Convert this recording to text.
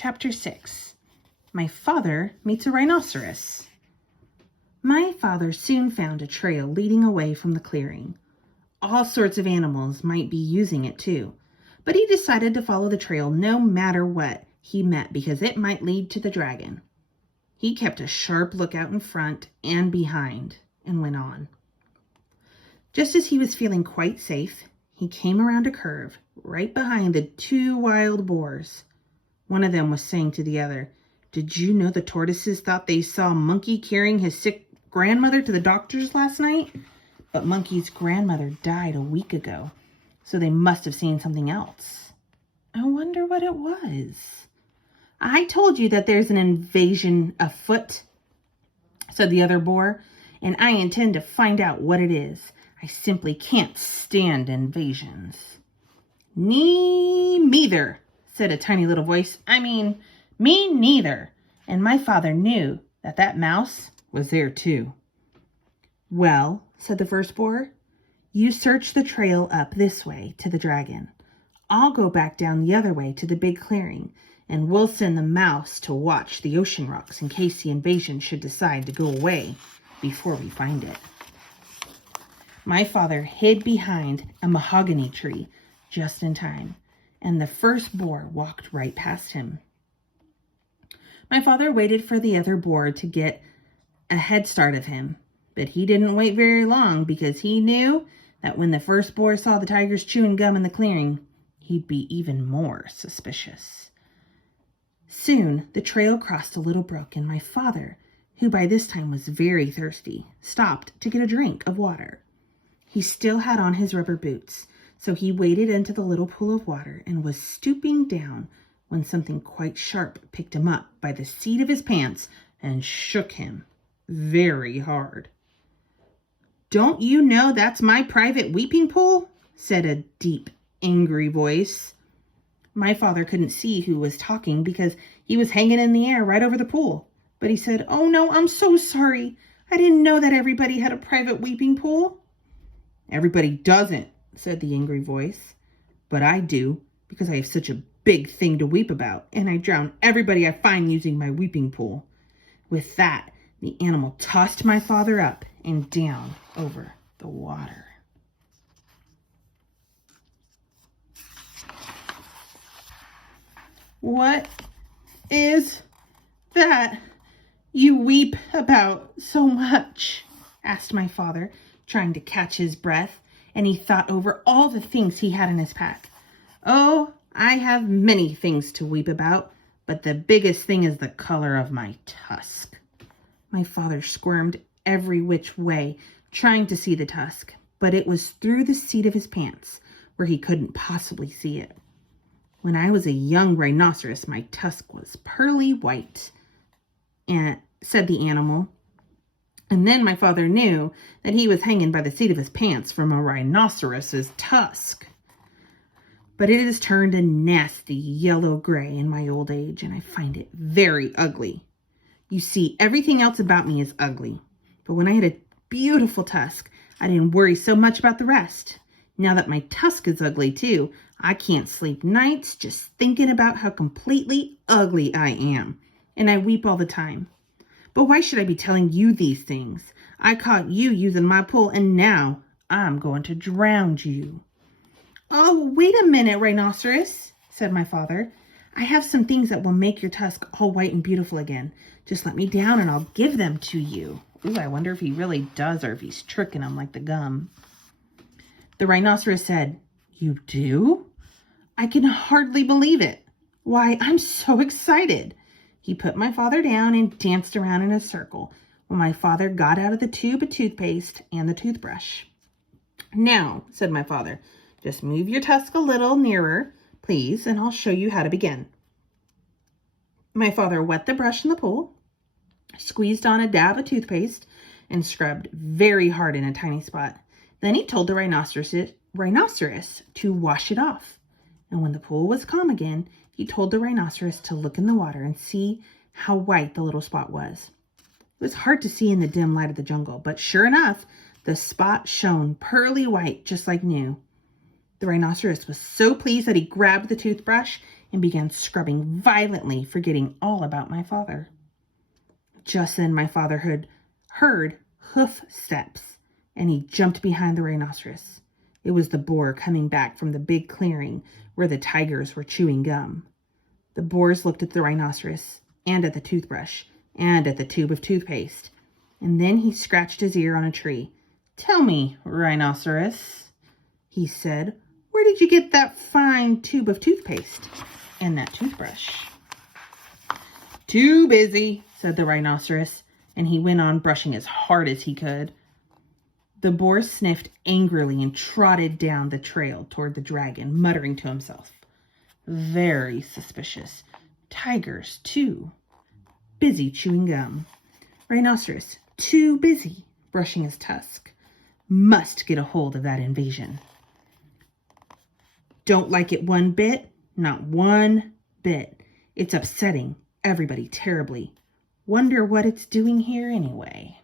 Chapter 6. My Father Meets a Rhinoceros. My father soon found a trail leading away from the clearing. All sorts of animals might be using it too, but he decided to follow the trail no matter what he met because it might lead to the dragon. He kept a sharp lookout in front and behind and went on. Just as he was feeling quite safe, he came around a curve right behind the two wild boars. One of them was saying to the other, "Did you know the tortoises thought they saw Monkey carrying his sick grandmother to the doctor's last night? But Monkey's grandmother died a week ago, so they must have seen something else. I wonder what it was." "I told you that there's an invasion afoot," said the other boar, "and I intend to find out what it is. I simply can't stand invasions." "Me neither," said a tiny little voice. Me neither." And my father knew that that mouse was there too. "Well," said the first boar, "you search the trail up this way to the dragon. I'll go back down the other way to the big clearing, and we'll send the mouse to watch the ocean rocks in case the invasion should decide to go away before we find it." My father hid behind a mahogany tree just in time, and the first boar walked right past him. My father waited for the other boar to get a head start of him, but he didn't wait very long because he knew that when the first boar saw the tigers chewing gum in the clearing, he'd be even more suspicious. Soon the trail crossed a little brook, and my father, who by this time was very thirsty, stopped to get a drink of water. He still had on his rubber boots, so he waded into the little pool of water and was stooping down when something quite sharp picked him up by the seat of his pants and shook him very hard. "Don't you know that's my private weeping pool?" said a deep, angry voice. My father couldn't see who was talking because he was hanging in the air right over the pool. But he said, "Oh no, I'm so sorry. I didn't know that everybody had a private weeping pool." "Everybody doesn't," said the angry voice. "But I do, because I have such a big thing to weep about, and I drown everybody I find using my weeping pool." With that, the animal tossed my father up and down over the water. "What is that you weep about so much?" asked my father, trying to catch his breath, and he thought over all the things he had in his pack. "Oh, I have many things to weep about, but the biggest thing is the color of my tusk." My father squirmed every which way, trying to see the tusk, but it was through the seat of his pants, where he couldn't possibly see it. "When I was a young rhinoceros, my tusk was pearly white," said the animal. And then my father knew that he was hanging by the seat of his pants from a rhinoceros's tusk. "But it has turned a nasty yellow-gray in my old age, and I find it very ugly. You see, everything else about me is ugly. But when I had a beautiful tusk, I didn't worry so much about the rest. Now that my tusk is ugly too, I can't sleep nights just thinking about how completely ugly I am, and I weep all the time. But why should I be telling you these things? I caught you using my pool, and now I'm going to drown you." "Oh, wait a minute, Rhinoceros," said my father. "I have some things that will make your tusk all white and beautiful again. Just let me down and I'll give them to you." Ooh, I wonder if he really does or if he's tricking him like the gum. The rhinoceros said, "You do? I can hardly believe it. Why, I'm so excited." He put my father down and danced around in a circle when my father got out of the tube of toothpaste and the toothbrush. "Now," said my father, "just move your tusk a little nearer, please, and I'll show you how to begin." My father wet the brush in the pool, squeezed on a dab of toothpaste, and scrubbed very hard in a tiny spot. Then he told the rhinoceros to wash it off. And when the pool was calm again, he told the rhinoceros to look in the water and see how white the little spot was. It was hard to see in the dim light of the jungle, but sure enough, the spot shone pearly white, just like new. The rhinoceros was so pleased that he grabbed the toothbrush and began scrubbing violently, forgetting all about my father. Just then my father heard hoof steps, and he jumped behind the rhinoceros. It was the boar coming back from the big clearing where the tigers were chewing gum. The boars looked at the rhinoceros and at the toothbrush and at the tube of toothpaste, and then he scratched his ear on a tree. "Tell me, rhinoceros," he said, "where did you get that fine tube of toothpaste and that toothbrush?" "Too busy," said the rhinoceros, and he went on brushing as hard as he could. The boar sniffed angrily and trotted down the trail toward the dragon, muttering to himself, "Very suspicious. Tigers, too. Busy chewing gum. Rhinoceros, too busy brushing his tusk. Must get a hold of that invasion. Don't like it one bit? Not one bit. It's upsetting everybody terribly. Wonder what it's doing here anyway."